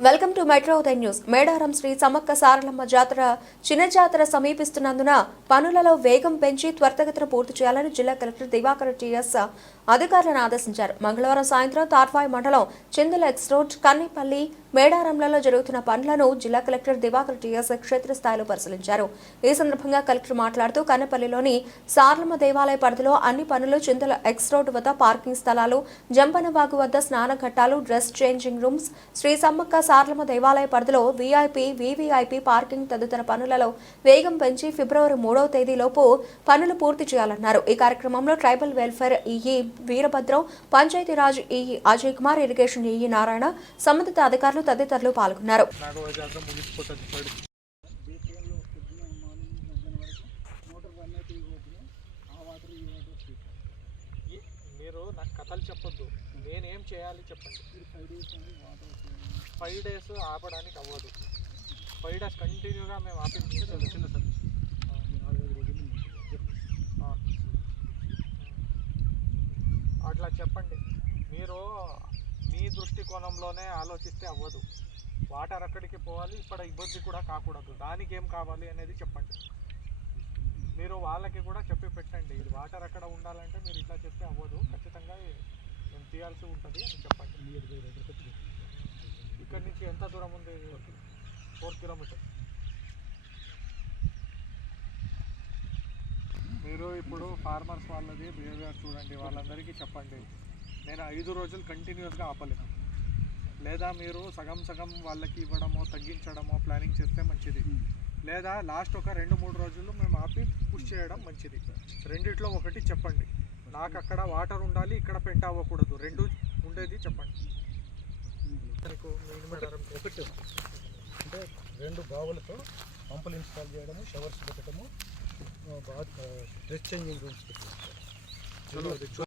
Welcome to metro Uday news. Medaram Shri Sammakka Saralamma Jatara చిన్న జాతర సమీపిస్తున్నందున పనులలో వేగం పెంచి త్వరితగతిన పూర్తి చేయాలని జిల్లా కలెక్టర్ దివాకర్ టీఎస్ అధికారులను ఆదేశించారు. మంగళవారం సాయంత్రం తార్వాయి మండలం చిందుల ఎక్స్ రోడ్ కన్నిపల్లి మేడారంలలో జరుగుతున్న పనులను జిల్లా కలెక్టర్ దివాకర్ టీఎస్ క్షేత్రస్థాయిలో పరిశీలించారు. ఈ సందర్భంగా కలెక్టర్ మాట్లాడుతూ కన్నపల్లిలోని సార్లమ్మ దేవాలయ పరిధిలో అన్ని పనులు చింతల ఎక్స్ రోడ్ వద్ద పార్కింగ్ స్థలాలు జంపనవాగు వద్ద స్నాన ఘట్టాలు dress changing rooms Shri Sammakka Saralamma దేవాలయ పరిధిలో వీఐపీ వీవీఐపీ పార్కింగ్ తదితర పనులలో వేగం పెంచి ఫిబ్రవరి మూడవ తేదీలోపు పనులు పూర్తి చేయాలన్నారు. ఈ కార్యక్రమంలో tribal welfare EE Veerabhadram Panchayati Raj EE Ajay Kumar irrigation EE Narayana సంబంధిత అధికారులు తదితరులు పాల్గొన్నారు. మీరు నాకు కథలు చెప్పొద్దు. నేనేం చేయాలి చెప్పండి. ఫైవ్ డేస్ ఆపడానికి అవ్వదు. ఫైవ్ డేస్ కంటిన్యూగా మేము చిన్న సార్. అట్లా చెప్పండి. మీరు మీ దృష్టికోణంలోనే ఆలోచిస్తే అవ్వదు. వాటర్ అక్కడికి పోవాలి ఇక్కడ ఇబ్బంది కూడా కాకూడదు. దానికి ఏం కావాలి అనేది చెప్పండి. మీరు వాళ్ళకి కూడా చెప్పి పెట్టండి. ఇది వాటర్ అక్కడ ఉండాలంటే మీరు ఇట్లా చేస్తే అవ్వదు. ఖచ్చితంగా మేము తీయాల్సి ఉంటుంది అని చెప్పండి. ఇక్కడి ఇక్కడ నుంచి ఎంత దూరం ఉంది? Four kilometre. మీరు ఇప్పుడు ఫార్మర్స్ వాళ్ళది బిహేవియర్ చూడండి. వాళ్ళందరికీ చెప్పండి. నేను ఐదు రోజులు కంటిన్యూస్గా ఆపలేను. లేదా మీరు సగం సగం వాళ్ళకి ఇవ్వడమో తగ్గించడమో ప్లానింగ్ చేస్తే మంచిది. లేదా లాస్ట్ ఒక రెండు మూడు రోజులు మేము ఆపి పుష్ చేయడం మంచిది. రెండిట్లో ఒకటి చెప్పండి. నాకు అక్కడ వాటర్ ఉండాలి ఇక్కడ పెంట అవ్వకూడదు. రెండు ఉండేది చెప్పండి. ఒకటి అంటే రెండు బావులతో పంపులు ఇన్స్టాల్ చేయడము షవర్స్ పెట్టడము డ్రెస్ చేంజింగ్ రూమ్స్ పెట్టడం